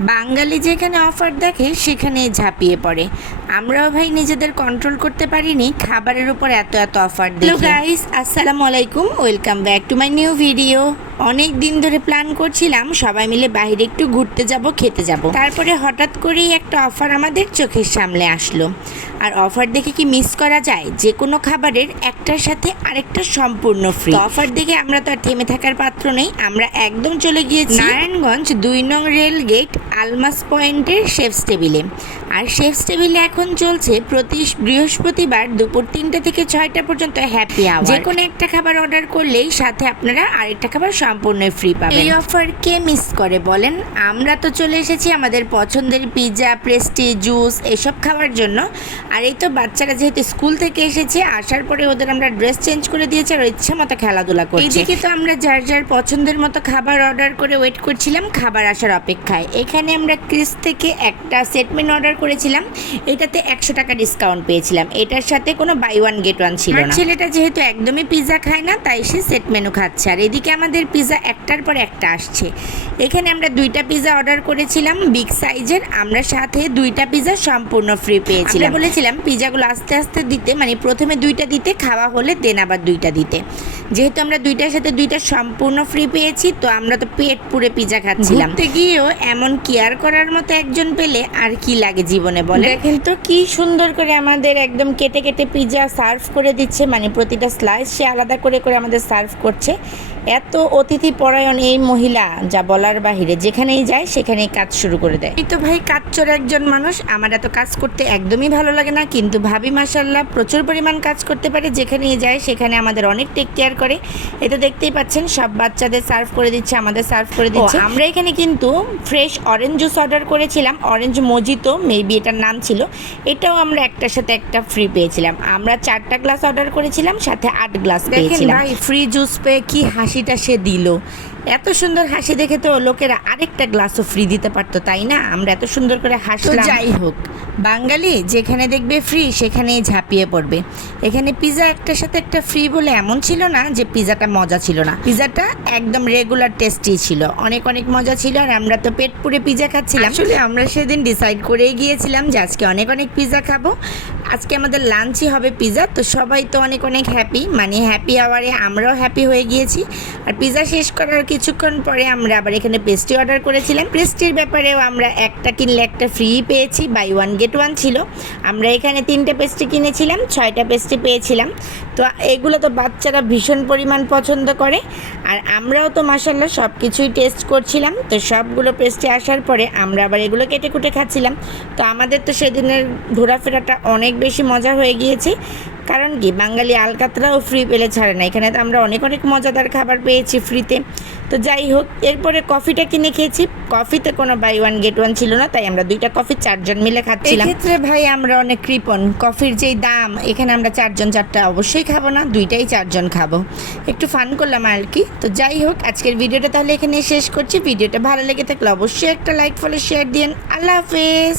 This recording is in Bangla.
বাঙালি যেখানে অফার দেখে সেখানে ঝাঁপিয়ে পড়ে। আমরাও ভাই নিজেদের কন্ট্রোল করতে পারিনি খাবারের উপর এত এত অফার হ্যালো গাইস আসসালামু আলাইকুম welcome back to my new video অনেক দিন ধরে প্ল্যান করছিলাম সবাই মিলে বাইরে একটু ঘুরতে যাব খেতে যাব। তারপরে হঠাৎ করেই একটা অফার আমাদের চোখের সামনে আসলো। আর অফার দেখে কি মিস করা যায়? যে কোনো খাবারের একটার সাথে আরেকটা সম্পূর্ণ ফ্রি অফার দেখে আমরা তো আর থেমে থাকার পাত্র নেই আমরা একদম চলে গিয়েছি। নারায়ণগঞ্জ দুই নং রেল গেট আলমাস পয়েন্টের শেফস টেবিলে। আর শেফস টেবিলে এখন চলছে প্রতি বৃহস্পতিবার দুপুর তিনটে থেকে ছয়টা পর্যন্ত হ্যাপি আওয়ার যে কোনো একটা খাবার অর্ডার করলেই সাথে আপনারা আরেকটা খাবার সম্পূর্ণ ফ্রি পাবেন। এই অফার কে মিস করে বলেন। আমরা তো চলে এসেছি আমাদের পছন্দের পিৎজা প্রেস্টি জুস এসব খাওয়ার জন্য। আর এই তো বাচ্চারা যেহেতু স্কুল থেকে এসেছে আসার পরে ওদের আমরা ড্রেস চেঞ্জ করে দিয়েছি আর ইচ্ছা মতো খেলাধুলা করছি। এইদিকে তো আমরা যার যার পছন্দের মতো খাবার অর্ডার করে ওয়েট করছিলাম খাবার আসার অপেক্ষায়। এখানে আমরা ক্রিস থেকে একটা সেট মেনু অর্ডার করেছিলাম এটাতে একশো টাকা ডিসকাউন্ট পেয়েছিলাম। এটার সাথে কোনো বাই ওয়ান গেট ওয়ান ছিল না। ছেলেটা যেহেতু একদমই পিৎজা খায় না তাই সে সেট মেনু খাচ্ছে। আর এদিকে আমাদের পিৎজা একটার পর একটা আসছে। এখানে আমরা দুইটা পিৎজা অর্ডার করেছিলাম বিগ সাইজের আমরা সাথে দুইটা পিৎজা সম্পূর্ণ ফ্রি পেয়েছিলাম। বলেছিলাম পিৎজাগুলো আস্তে আস্তে দিতে মানে প্রথমে দুইটা দিতে খাওয়া হলে দেন আবার দুইটা দিতে। যেহেতু আমরা দুইটার সাথে দুইটা সম্পূর্ণ ফ্রি পেয়েছি তো আমরা তো পেট পুরে পিৎজা খাচ্ছিলাম। গিয়েও এমন কেয়ার করার মতো একজন পেলে আর কি লাগে জীবনে বলে দেখেন তো কি সুন্দর করে আমাদের একদম কেটে কেটে পিজা সার্ভ করে দিচ্ছে মানে প্রতিটা স্লাইস সে আলাদা করে করে আমাদের সার্ভ করছে। এত অতিথি পরায়ণ এই মহিলা যা বলার বাহিরে যেখানেই যায় সেখানেই কাজ শুরু করে দেয়। এই তো ভাই কাজচোর একজন মানুষ আমার এত কাজ করতে একদমই ভালো লাগে না কিন্তু ভাবি মাসাল্লাহ প্রচুর পরিমাণ কাজ করতে পারে যেখানেই যায় সেখানে আমাদের অনেক টেক কেয়ার করে। এটা দেখতেই পাচ্ছেন সব বাচ্চাদের সার্ভ করে দিচ্ছে আমাদের সার্ভ করে দিচ্ছে। আমরা এখানে কিন্তু ফ্রেশ অরেঞ্জ জুস অর্ডার করেছিলাম অরেঞ্জ মজিতো মেবি এটার নাম ছিল। এটাও আমরা একটার সাথে একটা ফ্রি পেয়েছিলাম। আমরা চারটা গ্লাস অর্ডার করেছিলাম সাথে আট গ্লাস পেয়েছিলাম। ভাই ফ্রি জুস পেয়ে কি হাসিটা সে দিল। এত সুন্দর হাসি দেখে তো লোকেরা আরেকটা গ্লাসও ফ্রি দিতে পারতো তাই না? আমরা এত সুন্দর করে হাসলাম। যাই হোক বাঙালি যেখানে দেখবে ফ্রি সেখানেই ঝাঁপিয়ে পড়বে। এখানে পিজা একটার সাথে একটা ফ্রি বলে এমন ছিল না যে পিজাটা মজা ছিল না। পিজাটা একদম রেগুলার টেস্টি ছিল। অনেক অনেক মজা ছিল আর আমরা তো পেট পুরে পিজা খাচ্ছিলাম। আসলে আমরা সেদিন ডিসাইড করেই গিয়েছিলাম যে আজকে অনেক অনেক পিজা খাব। আজকে আমাদের লাঞ্চই হবে পিজা তো সবাই তো অনেক অনেক হ্যাপি মানে হ্যাপি আওয়ারে আমরাও হ্যাপি হয়ে গিয়েছি। আর পিজা শেষ করার কিছুক্ষণ পরে আমরা আবার এখানে পেস্ট্রি অর্ডার করেছিলাম। পেস্ট্রির ব্যাপারেও আমরা একটা কিনলে একটা ফ্রি পেয়েছি বাই ওয়ান গেট ওয়ান ছিল। আমরা এখানে তিনটে পেস্ট্রি কিনেছিলাম, ছয়টা পেস্ট্রি পেয়েছিলাম। তো এগুলো তো বাচ্চারা ভীষণ পরিমাণ পছন্দ করে। আর আমরাও তো মাসাল্লাহ সব কিছুই টেস্ট করছিলাম। তো সবগুলো পেস্ট্রি আসার পরে আমরা আবার এগুলো কেটে কুটে খাচ্ছিলাম। তো আমাদের তো সেদিনের ঘোরাফেরাটা অনেক বেশি মজা হয়ে গিয়েছে। কারণ কি, বাঙালি আলকাতরাও ফ্রি পেলে ছাড়ে না। এখানে তো আমরা অনেক অনেক মজাদার খাবার পেয়েছি ফ্রিতে তো যাই হোক, এরপরে কফিটা কিনে খেয়েছি। কফিতে কোনো বাই ওয়ান গেট ওয়ান ছিল না, তাই আমরা দুইটা কফি চারজন মিলে খাচ্ছিলাম। ক্ষেত্রে ভাই, আমরা অনেক কৃপন কফির যেই দাম, এখানে আমরা চারজন, চারটা অবশ্যই খাব না, দুইটাই চারজন খাব। একটু ফান করলাম আর কি। তো যাই হোক, আজকের ভিডিওটা তাহলে এখানে শেষ করছি। ভিডিওটা ভালো লেগে থাকলে অবশ্যই একটা লাইক ফলো শেয়ার দিন আল্লাহ হাফেজ।